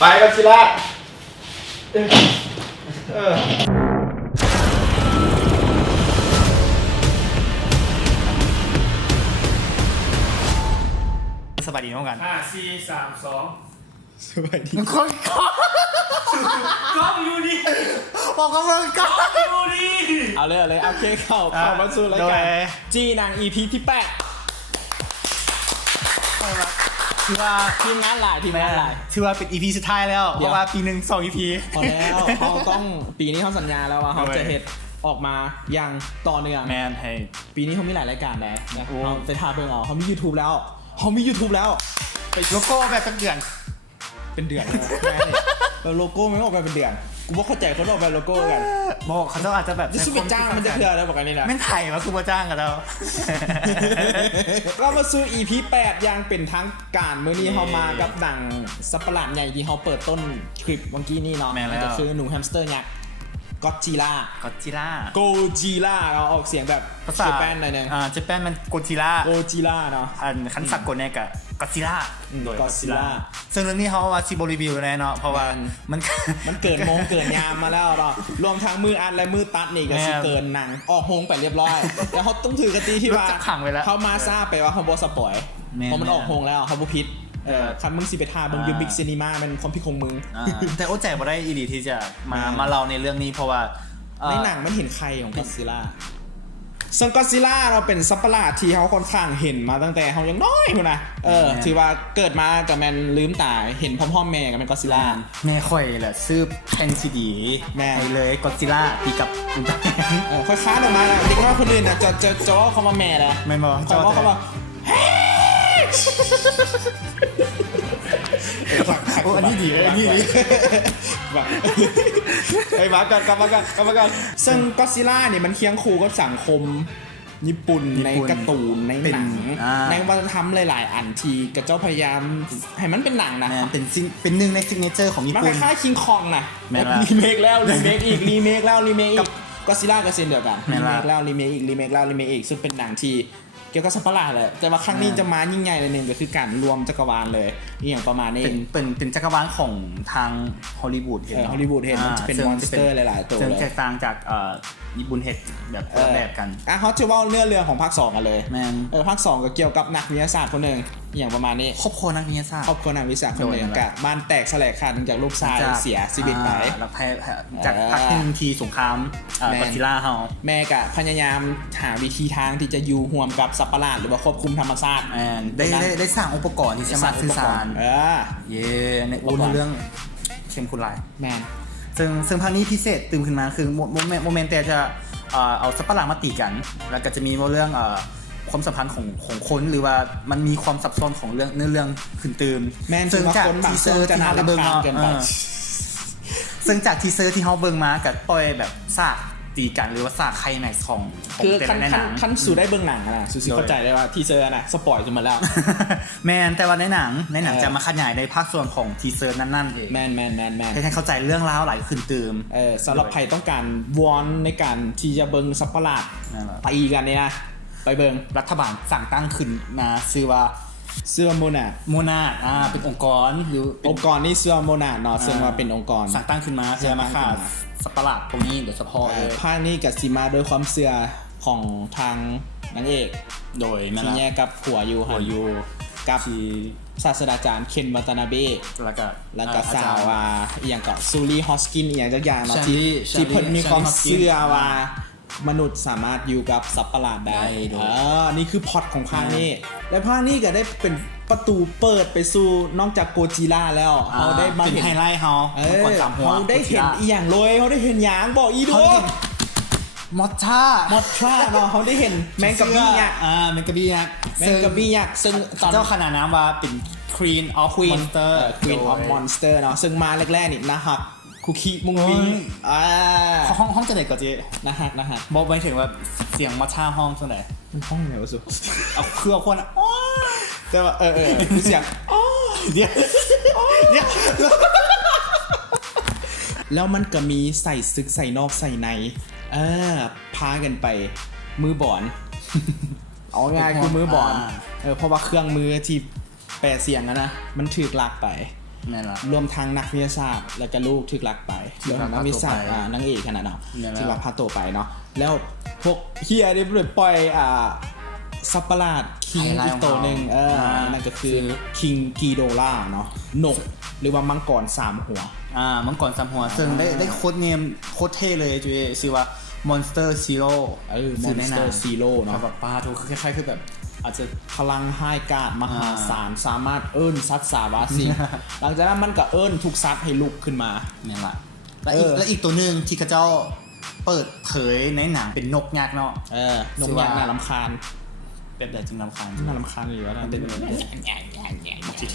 ไปกันชิละสบายดีน้องกัน5 4 3 2สบายดีคนกล้องอยู่ดีบอกกำลังกล้องอยู่ดีเอาเลยเอาเคเข้ามาสู่รายการจีนาง EP ที่8ชื่อว่าทีมงานหลายชื่อว่าเป็น EP สุดท้ายแล้วเพราะว่าปีหนึ่ง2 EP พอแล้วเขาต้องปีนี้เขาสัญญาแล้วว่าเขาจะเฮ็ดออกมาอย่างต่อเนื่องแมนให้ปีนี้เขามีหลายรายการนะเขาไปทาเบิ่งเอาเขามี YouTube แล้วไปโลโก้แบบเป็นเดือนโลโก้ไม่ออกไปเป็นเดือนกูว่าเข้าใจเขาออกไปโลโก้กันบอกเขาต้องอาจจะแบบจะสู้จ้างมันจะเถื่อนแล้วบอกกันนี่แหละแม่งไข่มาคือมาจ้างกันแล้วก็มาสู่ EP 8อย่างเป็นทางการเมื่อนี้เขามากับดังสัปปะหลาดใหญ่ที่เขาเปิดต้นคลิปเมื่อกี้นี่เนาะมันจะคือหนูแฮมสเตอร์ยักษ์ก็อดจิล่าเราออกเสียงแบบภาษาเจแปนหน่อยนึงเจแปนมันโกจิล่าเนาะคันสักโกเนกะก็อดจิล่าโดยก็อดจิล่าซึ่งเรื่องนี้เขาว่าซิโบรีวิวแน่เนาะเพราะว่ามันเกิดโมงเกิดยามมาแล้วเนาะรวมทั้งมืออัดและมือตัดนี่ก็สิเกินหนังออกโฮงไปเรียบร้อยแล้วเขาต้องถือกติที่ว่าเขามาซาไปว่าเขาบ่สปอยเพราะมันออกโฮงแล้วเขาบ่ผิดคันมึงสิไปทามึงอยู่บิ๊กซีนีมาเป็นความผิดของมึงแต่โอ้ใจบ่ได้อีหลีที่จะมาเล่าในเรื่องนี้เพราะว่าในหนังมันเห็นใครของก็อดซิลล่าซึ่งก็อดซิลล่าเราเป็นซัปปะหลาดที่เขาค่อนข้างเห็นมาตั้งแต่เขายังน้อยอยู่นะถือว่าเกิดมากับแมนลืมตาเห็นพ่อแม่กับแมนก็อดซิลล่าแม่ค่อยแหละซื้อแผ่นซีดีแม่เลยก็อดซิลล่าตีกับอุลตร้าแมนค่อยค้านออกมาเด็กน้อยคนอื่นนะจะว่าเขามาแม่นะแม่บอกเขามาอันนี้ดีไอ้บ้ากันกลับมากันซึ่งก็อดซิลล่าเนี่ยมันเคียงคู่กับสังคมญี่ปุ่นในการ์ตูนในหนังในวัฒนธรรมหลายๆอันที่กระเจ้าพยายามให้มันเป็นหนังนะเป็นหนึ่งในซิกเนเจอร์ของญี่ปุ่นมันคล้ายๆคิงคองนะรีเมคแล้วรีเมคอีกก็อดซิลล่าก็เช่นเดียวกันรีเมคแล้วรีเมคอีกซึ่งเป็นหนังที่เกี่ยวกับสัตว์ประหลาดเลยแต่ว่าครั้งนี้จะมายิ่งใหญ่เลยนึงก็คือการรวมจักรวาลเลยนี่อย่างประมาณนี้เป็นจักรวาลของทางฮอลลีวูดเห็นมันจะเป็นมอนสเตอร์หลายๆตัวเลยแตกต่างจากญี่ปุ่นเห็ดแบบกันเขาจะว่าเรื่องของภาค2กันเลยแม่ภาค2ก็เกี่ยวกับนักวิทยาศาสตร์คนหนึ่งอย่างประมาณนี้ครอบครัวนักวิทยาศาสตร์คนหนึ่งกับบ้านแตกสลายขาดจากลูกชายเสียชีวิตไปจากพักหนึ่งทีสงครามก็อดซิลล่าเขาแม่ก็พยายามหาวิธีทางที่จะอยู่ร่วมกับสัตว์ประหลาดหรือว่าควบคุมธรรมชาติได้สร้างอุปกรณ์ที่สามารถสื่อสารในเรื่องเข้มข้นหลายแม่ซึ่งภาคนี้พิเศษตื่นขึ้นมาคือโมเมนต์แต่จะเอาสัตว์ประหลาดมาตีกันแล้วก็จะมีเรื่องความสัมพันธ์ของคนหรือว่ามันมีความซับซ้อนของเรื่องขึ้นตื่นซึ่งจากทีเซอร์ที่เราเบิ่งมาซึ่งจากทีเซอร์ที่เขาเบิ่งมากับปล่อยแบบซากตีกันหรือว่าซากใครไหนของคือขั้นสู่ได้เบิ่งหนังนะสู่เข้าใจได้ว่าทีเซอร์นะสปอยล์ขึ้นมาแล้วแมนแต่ว่าในหนังจะมาขยายในภาคส่วนของทีเซอร์นั่นเองแมนให้เข้าใจเรื่องราวหลายขึ้นตื่มสำหรับใครต้องการวอนในการที่จะเบิ่งสัตว์ประหลาดตีกันเนี่ยนะไปเบิ่งรัฐบาลสั่งตั้งขึ้นมาชื่อว่าโมนาเป็นองค์กรนี่ชื่อโมนาเนาะซึ่งว่าเป็นองค์กรสั่งตั้งขึ้นมาเพื่อมาฆ่าสัตว์ประหลาดพวกนี้โดยเฉพาะภาคนี้กับซีมาโดยความเชื่อของทางนางเอกโดยที่แยกกับผัวอยู่กับศาสตราจารย์เคนวัตนาเบะแล้วก็สาวว่าอย่างกับซูรีฮอสกินอย่างจักอย่างเนาะที่เพิ่นมีความเชื่อว่ามนุษย์สามารถอยู่กับสัตว์ประหลาดได้นี่คือพล็อตของภาคนี้และภาคนี้ก็ได้เป็นประตูเปิดไปสู่นอกจากโกจิล่าแล้วเขาได้มาเห็นไฮไลท์เขาได้เห็นอีอย่างเลยเขาได้เห็นหยางบอกอีดูมอทราเนาะเขาได้เห็นแมงกะบี้ยักษ์แมงกะบี้ยักษ์ซึ่งเจ้าขนาดน้ำว่าเป็น Queen of Monster เนาะซึ่งมาแรกๆนี่นะฮักคุคิมุงมิงห้องจะไหนก่อนเจ๊นะฮะบอกไปถึงว่าเสียงมอทราห้องตัวไหนมันห้องไหนวะสุเอาเครื่องคนแต่ว่าเสียงเดี๋ยวแล้วมันก็มีใส่ซึกใส่นอกใส่ในพากันไปมือบอนเอาง่ายคือมือบอนเพราะว่าเครื่องมือที่แปลเสียงนะมันถูกลากไป นั่นล่ะ รวมทั้งนักวิทยาศาสตร์และก็ลูกทึกลักไป ที่ลักพาตัวไป นักวิทยาศาสตร์นางเอกขนาดเนาะ นั่นแหละ ที่ลักพาตัวไปเนาะแล้วพวกเฮียได้ปล่อยสัตว์ประหลาดคิงอีกตัวหนึ่งนั่นก็คือคิงกีโดล่าเนาะนกหรือว่ามังกร3 หัว มังกร3 หัวซึ่งได้โค้ดเนมโค้ดเท่เลยจุ้ยชื่อว่า Monster Zero Monster Zero เนาะ แบบปลาทูคือคล้ายๆคือแบบอาจจะ พลังให้กาดมหาศาลสามารถเอิ้นซัดสาวาสิง หลังจากนั้นมันก็เอิ้นทุกซัดให้ลุกขึ้นมา เนี่ยละและอีกตัวหนึ่งที่เขาเจ้าเปิดเผยในหนังเป็นนกยักษ์เนาะ นกยักษ์น่ารำคาญ เป็นแบบจึงรำคาญ น่ารำคาญอยู่แล้วนะ เป็นที่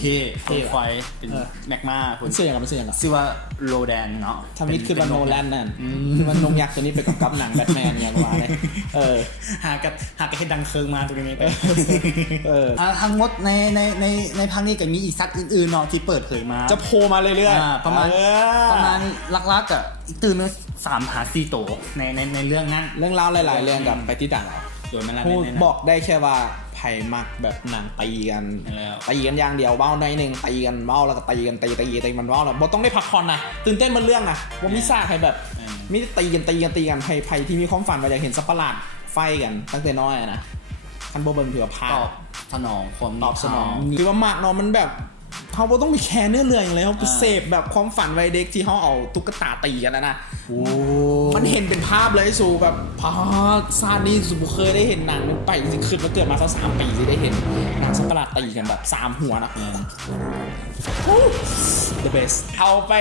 เท่ควายเป็นแมกมา มันเสื่อยังมันเสื่อยัง ชื่อว่าโรแดนเนาะ ทำนิดคือมันโนแลนนั่นคือมันนกยักษ์ตัวนี้ไปกับกับหนังแบทแมนอย่างว่าเลยหากับให้ดังเคิงมาตัวนี้ไป ทั้งหมดในภาคนี้ก็มีอีกสัตว์อื่นๆเนาะที่เปิดเผยมา จะโผล่มาเรื่อยๆประมาณลักๆอ่ะตื่นมา3-4 ตัวในเรื่องนั้น เรื่องราวหลายๆเรื่องกับไปที่ต่างเรา โดยไม่ละ พูดบอกได้แค่ว่าไผ่มักแบบหนังตีกันอย่างเดียวเว้าหน่อยนึงตีกันเว้าแล้วก็ตีกันตีมันเว้าแล้วบ่ต้องได้พักผ่อนนะตื่นเต้นมันเรื่องอ่ะบ่มีซากให้แบบมีตีกันไผ่ที่มีความฝันว่าอยากเห็นสัตว์ประหลาดไฟกันตั้งแต่น้อยนะคันบ่เบิ่งถือว่าพลาด ตอบสนองความ ตอบสนองคือว่ามากเนาะมันแบบเขาบ่ต้องไปแคร์เนื้อเรื่องอย่างไรเขาเสพแบบความฝันวัยเด็กที่เขาเอาตุ๊กตาตีกันนะมันเห็นเป็นภาพเลยสู่แบบพาซานี่สุเคยได้เห็นหนังมันไปจริงๆขึ้นมาเกิดมาสัก3 ปีที่ได้เห็นหนังสัตว์ประหลาดตีกันแบบ3 หัวนะ The best เอาไป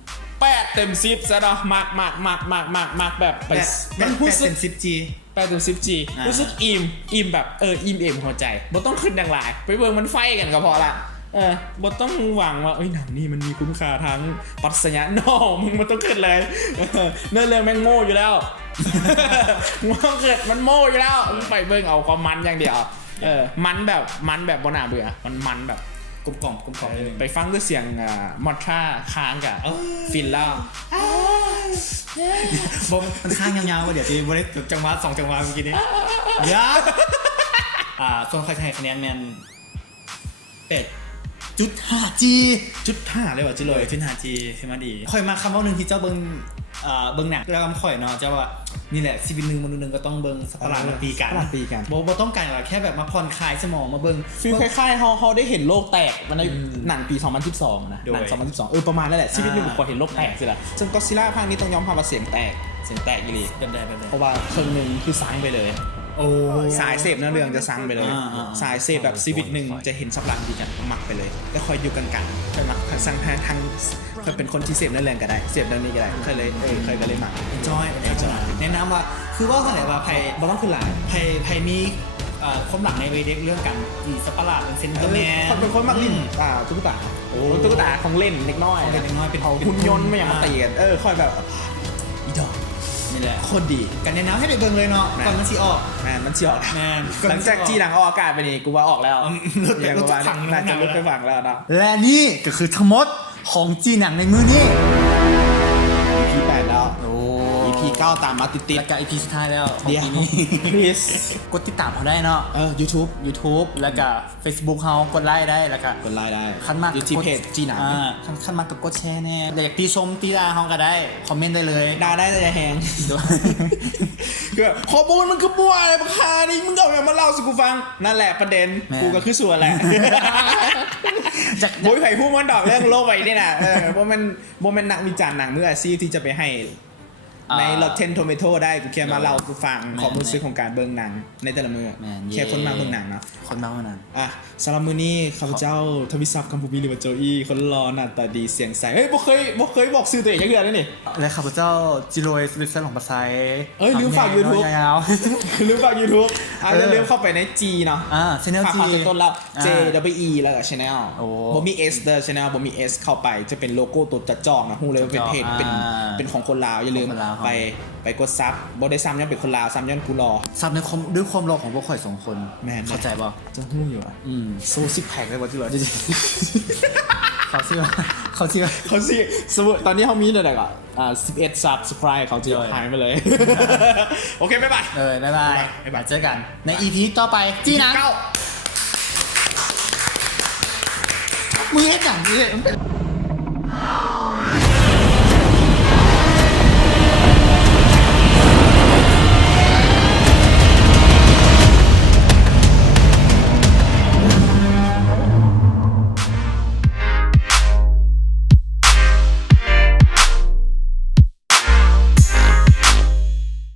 8 เต็ม 10ซะเนาะมากแบบไปมันรู้สึก10G 8 เต็ม 10G รู้สึกอิ่มแบบอิ่มหัวใจบ่ต้องขึ้นดังหลายไปเบิ่งมันไฟกันก็พอละบ่ต้องหวังว่าหนังนี่มันมีคุณค่าทั้งปรัชญาโนมึงมันต้องขึ้นเลยเนื้อเรื่องแม่งโง่อยู่แล้วมันเกิดมันโง่อยู่แล้วไปเบิ่งเอาความมันอย่างเดียวมันแบบบ่น่าเบื่อมันแบบกลมกล่อมไปฟังด้วยเสียงมอทราค้างกับฟินแล้วมันค้างยาวๆว่าเดี๋ยวจะบริจังหวะ2 จังหวะเมื่อกี้นี้เดี๋ยวส่วนใครจะให้คะแนนแมน8.5G 5เลยว่ะจิเลย 5G ใช่ไหมดีค่อยมาคำว่าหนึ่งที่เจ้าเบิ้งหนังแล้วก็ค่อยเนาะเจ้าว่านี่แหละชีวิตหนึ่งมนุษย์หนึ่งก็ต้องเบิ้งสัตว์ประหลาดมาตีกันบ่ต้องการอะไรแค่แบบมาผ่อนคลายสมองมาเบิ้งฟีลคล้ายๆเขาได้เห็นโลกแตกมันในหนังปี2012นะหนัง2012ประมาณนั่นแหละชีวิตหนึ่งพอเห็นโลกแตกสิล่ะซึ่งก็ซิล่าภาคนี้ต้องยอมรับว่าเสียงแตกอีหลีเพราะว่าครึ่งนึงคือซ้างไปเลยสายเสพเนื้อเรื่องจะซ้ำไปเลยสายเสพแบบชีวิตหนึ่งจะเห็นสับหลังดีกันมักไปเลยก็คอยอยู่กลางๆไปมักสั่งทางเคยเป็นคนที่เสพเนื้อเรื่องก็ได้เสพเรื่องนี้ก็ได้เคยก็เลยมัก enjoy แนะนำว่าคือว่าอะไรว่าไพ่บ่ต้องขึ้นหลายไพ่มีความหลังในเวเด็กเรื่องกันอีสัปปะหลาดเป็นเซนเตอร์แมนเป็นคนมักลิ้นตุ๊กตาตุ๊กตาของเล่นเล็กน้อยเป็นหุ่นยนต์ไม่อย่างมาตีกันคอยแบบอีดอกนี่แหละโคตรดีกันแนะนำให้ไปเบิ่งเลยเนาะก่อนมันสิออกมันสิออกหลังจากจีหนังออกอากาศไปนี่กูว่าออกแล้วอย่างว่าน่าจะลดไปฝั่งแล้วนะและนี่ก็คือทั้งหมดของจีหนังในมือนี้ EP 8แล้วEP 9ตามมาติดๆแล้วก็ EP สุดท้ายแล้วเดี๋ยวนี้ please กดติดตามเขาได้เนาะYouTube แล้วก็ Facebook เขากดไลค์ได้แล้วก็กดไลค์ได้คันมากอยู่ที่เพจจีหนังคันมากก็กดแชร์แน่อยากตีชมตีด่าเขาก็ได้คอมเมนต์ได้เลยด่าได้แต่อย่าแหงคือข้อมูลมันคือบัวอะไรบักฮานี่มึงเอาอย่างมาเล่าสิกูฟังนั่นแหละประเด็นกูก็คือส่วนแหละจากบุ้ยไผ่พูดมันดอกเรื่องโลกไว้นี่นะเพราะมันนักวิจารณ์หนังมืออาชีพที่จะไปให้ใน Rotten Tomato ได้กูแค่มาเล่ากูฟังความรู้สึกของการเบิ่งหนังในแต่ละมื้อแค่คนมาเบิ่งหนังเนาะคนมาเบิ่งหนังสำหรับมื้อนี้ข้าพเจ้าทวิศัพท์คำภูมิหรือว่าโจอี้คนรอหน้าตาดีเสียงใสบ่เคยบอกชื่อตัวเองจักเทื่อเลยนี่และข้าพเจ้าจิโรยสวิสเซอร์ของภาษาลืมฝาก YouTube ลืมฝาก YouTube ลืมเข้าไปใน G เนาะChannel G ฝากต้นแล้ว JWE แล้วก็ Channel บ่มี S เด้อ Channel บ่มี S เข้าไปจะเป็นโลโก้ตัวจัดจ้องนะฮู้เลยว่าเป็นเพจเป็นของคนลาวอย่าลืมไปกดซับบได้ซ้ำยังเป็นคนลาวซ้ำยังกูรอซับในด้วยความรอของพวกข่อย2 คนเข้าใจป่ะจะหู้อยู่โซซิกแพคเลยว่าที่ว่าเขาชื่อสมมุติตอนนี้เขามีเท่าไหร่ก่อน11 Subscribe เขาจะหายไปเลยโอเคบ๊ายบายบ๊ายบายเจอกันใน EP ต่อไปจีหนัง มือเฮ็ดหยังมือเฮ็ด